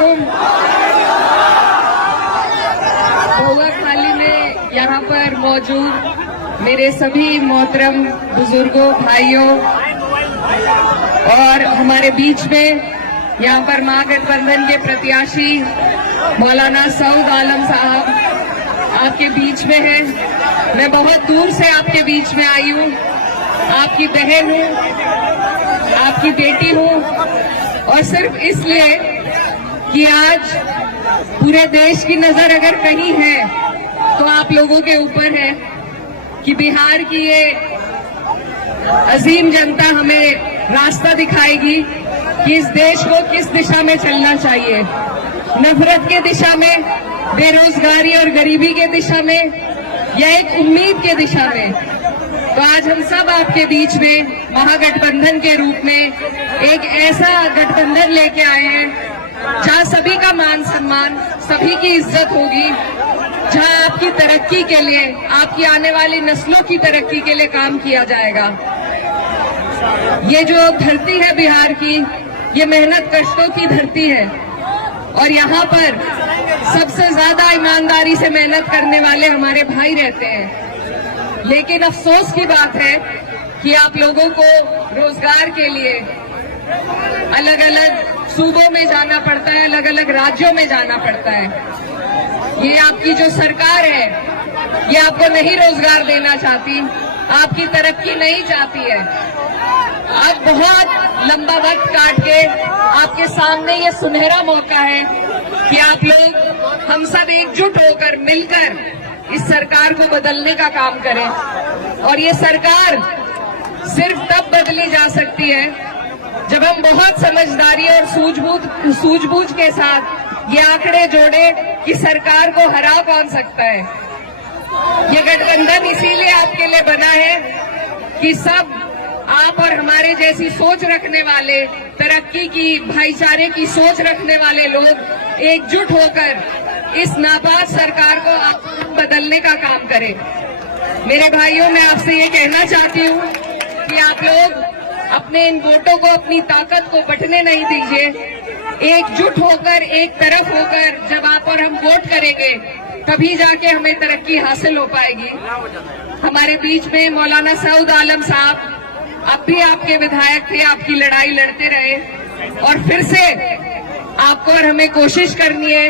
अलैकुम। खाली में यहाँ पर मौजूद मेरे सभी मोहतरम बुजुर्गों, भाइयों और हमारे बीच में यहाँ पर महागठबंधन के प्रत्याशी मौलाना सऊद आलम साहब आपके बीच में हैं। मैं बहुत दूर से आपके बीच में आई हूँ, आपकी बहन हूँ, आपकी बेटी हूँ, और सिर्फ इसलिए कि आज पूरे देश की नजर अगर कहीं है तो आप लोगों के ऊपर है कि बिहार की ये अजीम जनता हमें रास्ता दिखाएगी कि इस देश को किस दिशा में चलना चाहिए, नफरत के दिशा में, बेरोजगारी और गरीबी के दिशा में, या एक उम्मीद के दिशा में। तो आज हम सब आपके बीच में महागठबंधन के रूप में एक ऐसा गठबंधन लेके आए हैं जहां सभी का मान सम्मान, सभी की इज्जत होगी, जहां आपकी तरक्की के लिए, आपकी आने वाली नस्लों की तरक्की के लिए काम किया जाएगा। ये जो धरती है बिहार की, ये मेहनत कष्टों की धरती है और यहाँ पर सबसे ज्यादा ईमानदारी से मेहनत करने वाले हमारे भाई रहते हैं। लेकिन अफसोस की बात है कि आप लोगों को रोजगार के लिए अलग अलग सूबों में जाना पड़ता है, अलग अलग राज्यों में जाना पड़ता है। ये आपकी जो सरकार है, ये आपको नहीं रोजगार देना चाहती, आपकी तरक्की नहीं चाहती है। अब बहुत लंबा वक्त काट के आपके सामने ये सुनहरा मौका है कि आप लोग हम सब एकजुट होकर मिलकर इस सरकार को बदलने का काम करें। और ये सरकार सिर्फ तब बदली जा सकती है जब हम बहुत समझदारी और सूझबूझ के साथ ये आंकड़े जोड़े कि सरकार को हरा कौन सकता है। ये गठबंधन इसीलिए आपके लिए बना है कि सब आप और हमारे जैसी सोच रखने वाले, तरक्की की, भाईचारे की सोच रखने वाले लोग एकजुट होकर इस नापाक सरकार को बदलने का काम करें। मेरे भाइयों, मैं आपसे ये कहना चाहती हूँ कि आप लोग अपने इन वोटों को, अपनी ताकत को बंटने नहीं दीजिए। एकजुट होकर, एक तरफ होकर जब आप और हम वोट करेंगे तभी जाके हमें तरक्की हासिल हो पाएगी। हमारे बीच में मौलाना सऊद आलम साहब, अब भी आपके विधायक थे, आपकी लड़ाई लड़ते रहे और फिर से आपको और हमें कोशिश करनी है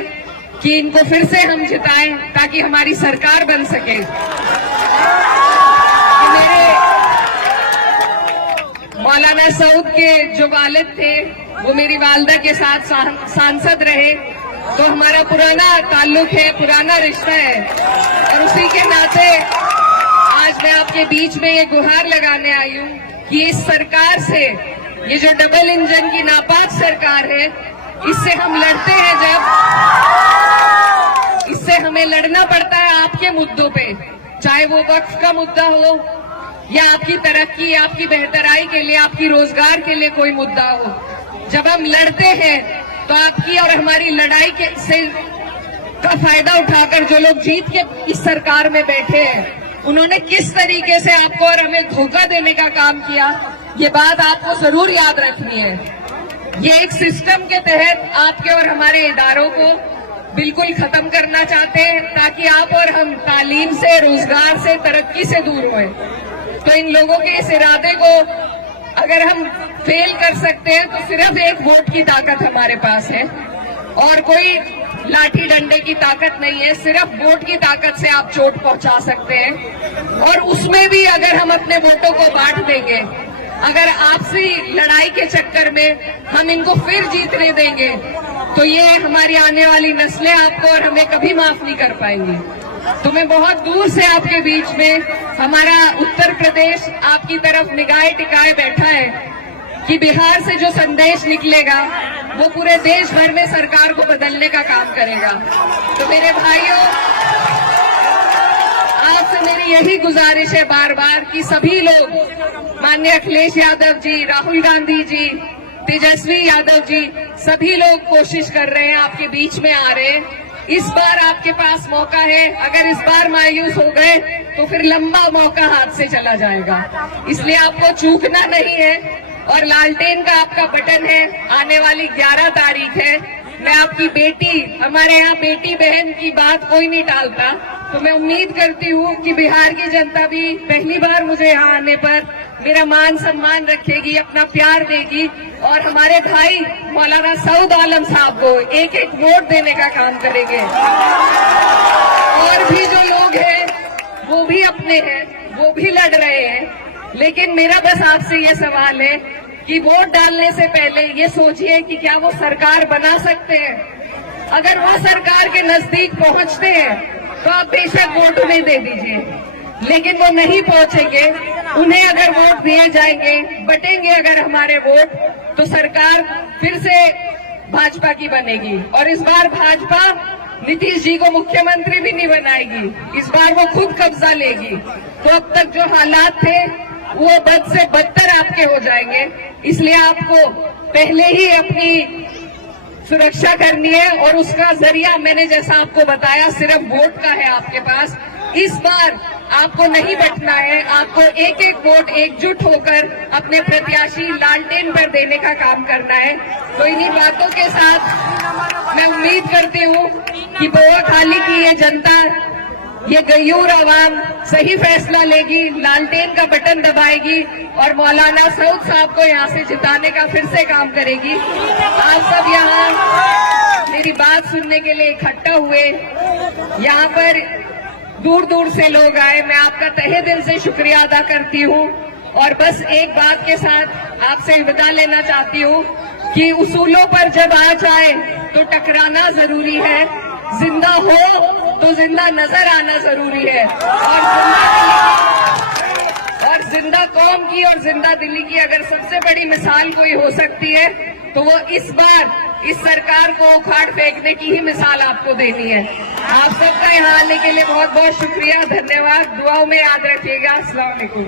कि इनको फिर से हम जिताएं ताकि हमारी सरकार बन सके। मेरे मौलाना सऊद के जो वालिद थे वो मेरी वालदा के साथ सांसद रहे, तो हमारा पुराना ताल्लुक है, पुराना रिश्ता है और उसी के नाते आज मैं आपके बीच में ये गुहार लगाने आई हूँ कि इस सरकार से, ये जो डबल इंजन की नापाक सरकार है, इससे हम लड़ते हैं जब इससे हमें लड़ना पड़ता है आपके मुद्दों पे, चाहे वो वक्फ का मुद्दा हो या आपकी तरक्की, आपकी बेहतराई के लिए, आपकी रोजगार के लिए कोई मुद्दा हो। जब हम लड़ते हैं तो आपकी और हमारी लड़ाई का फायदा उठाकर जो लोग जीत के इस सरकार में बैठे हैं, उन्होंने किस तरीके से आपको और हमें धोखा देने का काम किया, ये बात आपको जरूर याद रखनी है। ये एक सिस्टम के तहत आपके और हमारे इदारों को बिल्कुल खत्म करना चाहते हैं ताकि आप और हम तालीम से, रोजगार से, तरक्की से दूर हों। तो इन लोगों के इस इरादे को अगर हम फेल कर सकते हैं तो सिर्फ एक वोट की ताकत हमारे पास है और कोई लाठी डंडे की ताकत नहीं है। सिर्फ वोट की ताकत से आप चोट पहुंचा सकते हैं और उसमें भी अगर हम अपने वोटों को बांट देंगे, अगर आपसी लड़ाई के चक्कर में हम इनको फिर जीतने देंगे तो ये हमारी आने वाली नस्लें आपको और हमें कभी माफ नहीं कर पाएंगी। तो मैं बहुत दूर से आपके बीच में, हमारा उत्तर प्रदेश आपकी तरफ निगाहें टिकाए बैठा है कि बिहार से जो संदेश निकलेगा वो पूरे देश भर में सरकार को बदलने का काम करेगा। तो मेरे भाइयों, आपसे मेरी यही गुजारिश है बार बार कि सभी लोग, माननीय अखिलेश यादव जी, राहुल गांधी जी, तेजस्वी यादव जी, सभी लोग कोशिश कर रहे हैं, आपके बीच में आ रहे हैं। इस बार आपके पास मौका है, अगर इस बार मायूस हो गए तो फिर लंबा मौका हाथ से चला जाएगा। इसलिए आपको चूकना नहीं है और लालटेन का आपका बटन है, आने वाली 11 तारीख है। मैं आपकी बेटी, हमारे यहाँ बेटी बहन की बात कोई नहीं टालता, तो मैं उम्मीद करती हूँ कि बिहार की जनता भी पहली बार मुझे यहाँ आने पर मेरा मान सम्मान रखेगी, अपना प्यार देगी और हमारे भाई मौलाना सऊद आलम साहब को एक एक वोट देने का काम करेंगे। और भी जो लोग हैं वो भी अपने हैं, वो भी लड़ रहे हैं, लेकिन मेरा बस आपसे ये सवाल है कि वोट डालने से पहले ये सोचिए कि क्या वो सरकार बना सकते हैं। अगर वो सरकार के नजदीक पहुंचते हैं तो आप बेशक वोट उन्हें दे दीजिए, लेकिन वो नहीं पहुंचेंगे, उन्हें अगर वोट दिए जाएंगे, बटेंगे अगर हमारे वोट, तो सरकार फिर से भाजपा की बनेगी और इस बार भाजपा नीतीश जी को मुख्यमंत्री भी नहीं बनाएगी, इस बार वो खुद कब्जा लेगी। तो अब तक जो हालात थे वो बद से बदतर आपके हो जाएंगे, इसलिए आपको पहले ही अपनी सुरक्षा करनी है और उसका जरिया मैंने जैसा आपको बताया सिर्फ वोट का है आपके पास। इस बार आपको नहीं बैठना है, आपको एक एक वोट एकजुट होकर अपने प्रत्याशी लालटेन पर देने का काम करना है। तो इन्हीं बातों के साथ मैं उम्मीद करती हूँ कि बोआखाली की ये जनता, ये गयूर आवाम सही फैसला लेगी, लालटेन का बटन दबाएगी और मौलाना सऊद साहब को यहाँ से जिताने का फिर से काम करेगी। आप सब यहाँ मेरी बात सुनने के लिए इकट्ठा हुए, यहाँ पर दूर दूर से लोग आए, मैं आपका तहे दिल से शुक्रिया अदा करती हूँ। और बस एक बात के साथ आपसे विदा लेना चाहती हूँ कि उसूलों पर जब आ जाए तो टकराना जरूरी है, जिंदा हो तो जिंदा नजर आना जरूरी है। और जिंदा कौम की और जिंदा दिल्ली की अगर सबसे बड़ी मिसाल कोई हो सकती है तो वो इस बार इस सरकार को उखाड़ फेंकने की ही मिसाल आपको देनी है। आप सबका यहाँ आने के लिए बहुत बहुत शुक्रिया, धन्यवाद। दुआओं में याद रखिएगा। अस्सलाम वालेकुम।